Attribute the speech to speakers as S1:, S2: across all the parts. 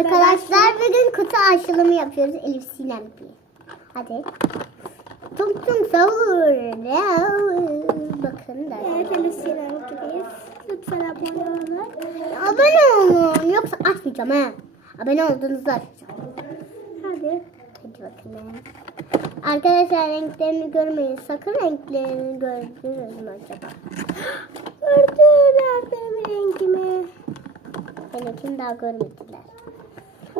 S1: Arkadaşlar bugün kutu açılımı yapıyoruz. Elif Sinem gibi. Hadi. Tum tum savur. Bakın da.
S2: Evet Elif Sinem gibiyiz. Lütfen abone olun.
S1: Abone olun. Yoksa açmayacağım ha. Abone olduğunuzda açacağım.
S2: Hadi.
S1: Hadi bakalım. Arkadaşlar renklerini görmeyin. Sakın renklerini gördünüz mü acaba?
S2: Gördüler benim rengimi.
S1: Benimkini daha görmediler.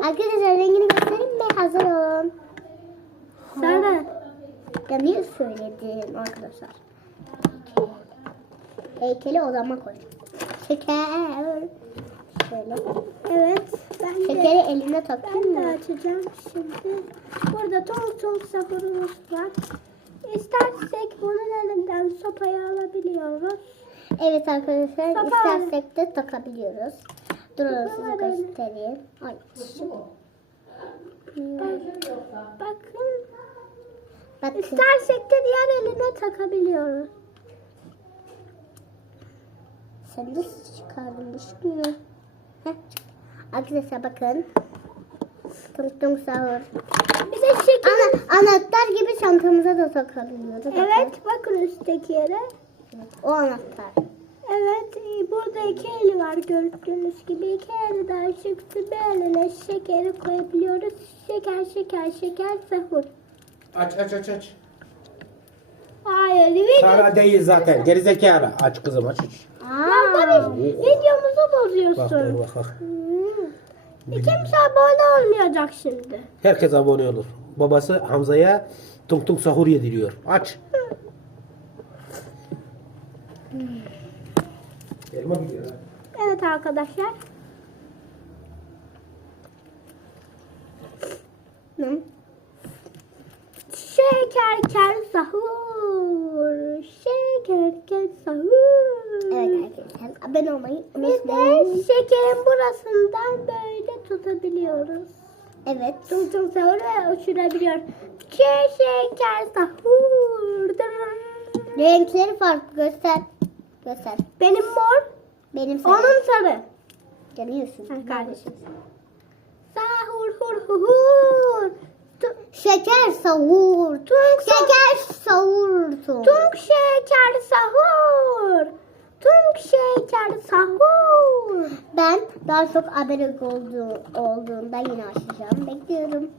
S1: Arkadaşlar rengini göstereyim mi? Hazır olun.
S2: Sarı.
S1: Ya niye söyledim arkadaşlar? Heykeli odama koydum. Şeker. Şöyle.
S2: Evet. Ben de,
S1: Şekeri eline takayım
S2: ben de
S1: mı?
S2: açacağım şimdi. Burada tonk tonk sabunumuz var. İstersek bunun elinden sopayı alabiliyoruz.
S1: Evet arkadaşlar
S2: Sabah.
S1: istersek de takabiliyoruz. Durun size göstereyim. Ay.
S2: Bak, bakın.
S1: Bakın.
S2: İstersek de diğer eline takabiliyoruz.
S1: Sen de çıkardın düşmüyor. Heh. Arkadaşlar bakın. Tung sahur.
S2: Bir de şeker.
S1: Ana, anahtar gibi çantamıza da takabiliyoruz.
S2: Evet bakın üstteki yere.
S1: O anahtar.
S2: Evet e, burada iki eli var gördüğünüz gibi. İki eli daha çıktı. Bir eline şekeri koyabiliyoruz. Şeker şeker şeker sahur.
S3: Aç aç aç aç.
S2: Hayır video.
S3: Sana değil zaten. Gerizekalı. Aç kızım aç aç.
S2: Ya tabii videomuzu
S3: Bak
S2: bozuyorsun.
S3: dur bak bak.
S2: E, Kimse abone olmayacak şimdi.
S3: Herkes abone olur. Babası Hamza'ya tung tung sahur yediriyor. Aç. Elma gidiyor ha.
S2: Evet arkadaşlar. Şekerken sahur. Şekerken sahur.
S1: Evet arkadaşlar abone olmayı
S2: Bir de
S1: unutmayın.
S2: şekerin burasından böyle tutabiliyoruz.
S1: Evet.
S2: Tung sahur ve uçurabiliyor. Ke şeker sahur.
S1: Renkleri farklı göster. Göster.
S2: Benim mor,
S1: Benim sarı.
S2: onun sarı.
S1: Görüyorsun.
S2: Ha, kardeşim. Sahur hur hur
S1: Şeker savur.
S2: Tung
S1: Şeker savur.
S2: Tung şeker sahur. Tung şeker sahur.
S1: Ben daha çok abone oldu, olduğunda yine açacağım. Bekliyorum.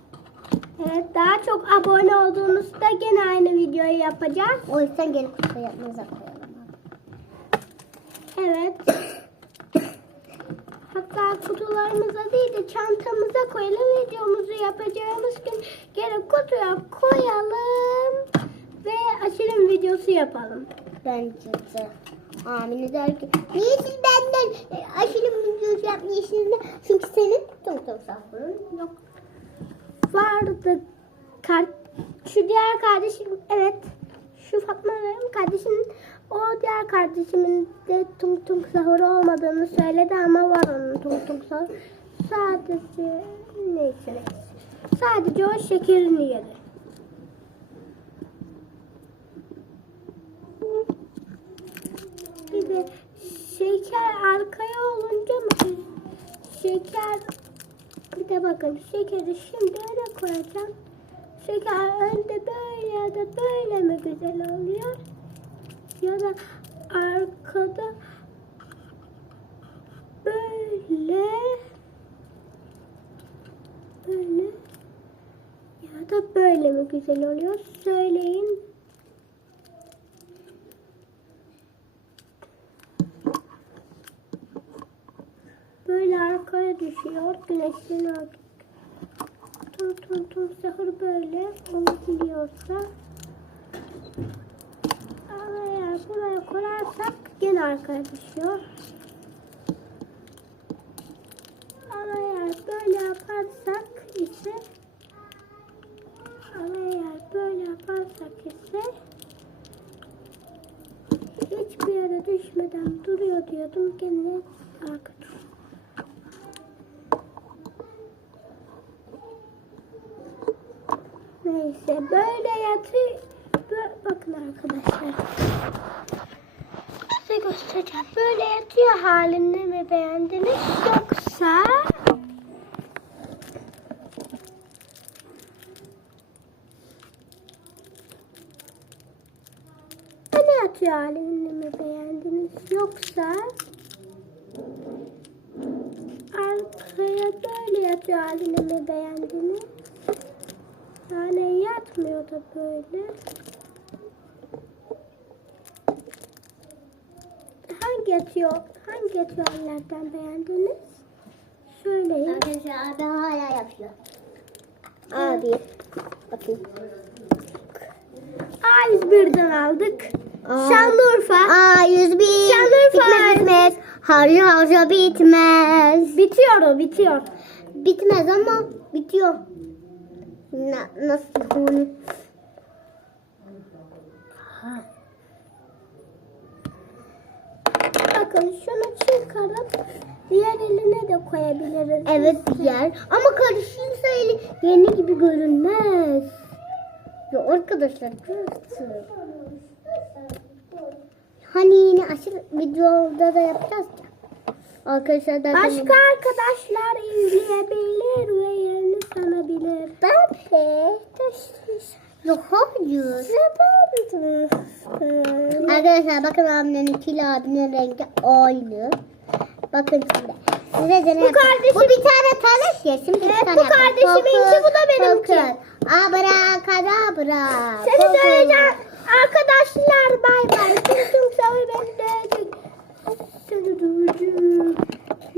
S2: Evet daha çok abone olduğunuzda gene aynı videoyu yapacağız.
S1: O yüzden geri kutuda yapmanıza koyalım.
S2: Evet. Hatta kutularımıza değil de çantamıza koyalım. Videomuzu yapacağımız gün geri kutuya koyalım. Ve açılım videosu yapalım.
S1: Bence de. Amin der ki niye siz benden e, aşırı videosu yapmıyorsunuz? Çünkü senin tung tung savurun yok.
S2: Vardı kart şu diğer kardeşim evet şu Fatma benim kardeşim o diğer kardeşimin de tung tung sahuru olmadığını söyledi ama var onun tung tung sahur. Sadece neyse neyse. Sadece o şekerini yedi. Bir de şeker arkaya olunca mı? Şeker bir de bakın şekeri şimdi öne koyacağım. Şeker önde böyle ya da böyle mi güzel oluyor? Ya da arkada böyle böyle ya da böyle mi güzel oluyor? Söyleyin. Böyle arkaya düşüyor. Güneşin artık. Tun tun tun sahur böyle olabiliyorsa. Ama eğer buraya koyarsak gene arkaya düşüyor. Ama eğer böyle yaparsak ise ama eğer böyle yaparsak ise hiçbir yere düşmeden duruyor diyordum gene arka Neyse böyle yatıyor. Bakın arkadaşlar. Size göstereceğim. Böyle yatıyor halini mi beğendiniz? Yoksa Böyle yatıyor halini mi beğendiniz? Yoksa arkaya böyle yatıyor halini mi beğendiniz? Yani yatmıyor da böyle. Hangi yatıyor? Hangi yatıyor hallerden beğendiniz? Söyleyin.
S1: Arkadaşlar abi hala yapıyor.
S2: Abi. Bakın. A101'den aldık. Şanlıurfa.
S1: Aa 101.
S2: Şanlıurfa.
S1: Bitmez bitmez. Harca harca bitmez.
S2: Bitiyor o bitiyor.
S1: Bitmez ama bitiyor. Na, nasıl onu?
S2: Bakın şunu çıkarıp diğer eline de koyabiliriz.
S1: Evet yer. Ama karışırsa eli yeni gibi görünmez. Ya arkadaşlar burası. Hani yine aşırı videoda da yapacağız ya. Arkadaşlar da
S2: Başka arkadaşlar izleyebilir ve yerini sanabilir.
S1: Ben Yok hayır. Arkadaşlar bakın abiminkiyle abimin rengi aynı. Bakın şimdi. Size de ne
S2: Bu kardeşim-
S1: Bu bir tane tanet ya. Şimdi bir
S2: Evet,
S1: tane
S2: bu kardeşiminki, bu da benimki.
S1: Abra kadabra.
S2: Seni döveceğim.